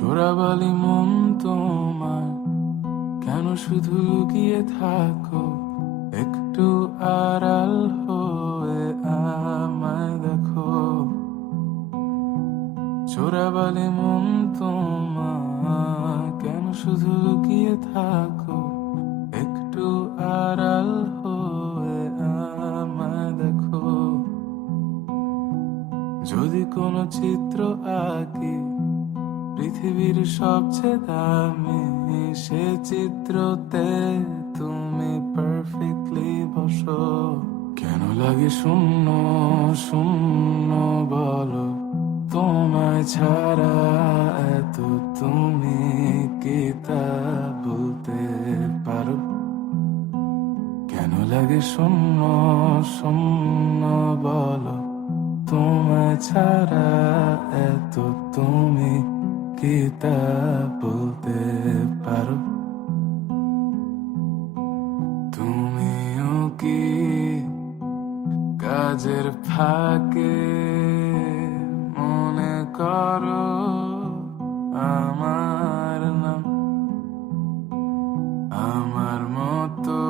চোরাবালি মন তোমার কেন শুধু লুকিয়ে থাকো? একটু আড়াল হয়ে আমায় দেখো। চোরাবালি মন তোমার কেন শুধু লুকিয়ে থাকো? একটু আড়াল হয়ে আমায় দেখো। যদি কোনো চিত্র আঁকি পৃথিবীর সবচেয়ে দামি, সে চিত্রতে তুমি পারফেক্টলি বসো। কেন লাগে শূন্য শূন্য বলো? তোমায় ছাড়া এত তুমি কি তা বলতে পারো? কেন লাগে শূন্য শূন্য বলো? তোমায় ছাড়া এত তুমি কি তা বলতে পারো? তুমিও কি কাজের ফাঁকে মনে করো আমার নাম? আমার মতো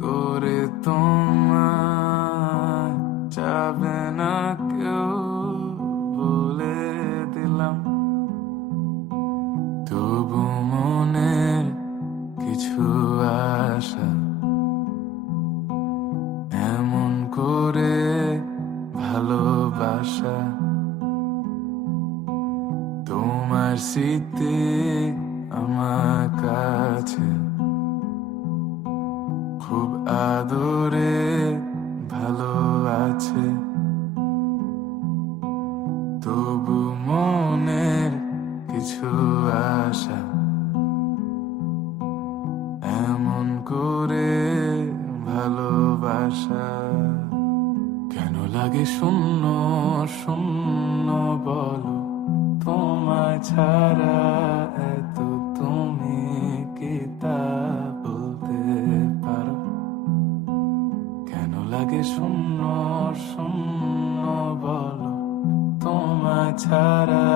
করে তোমার যাবে না কেউ বলে দিলাম। তবু মনের কিছু আশা এমন করে ভালোবাসা, তোমার স্মৃতি আমার কাছে খুব আদরে ভালো আছে। তবু মনের কিছু আশা এমন করে ভালোবাসা। কেন লাগে শূন্য শূন্য বলো? তোমায় ছাড়া এত তুমি কি তা বলতে পারো? কেন লাগে শূন্য শূন্য বলো? তোমায় ছাড়া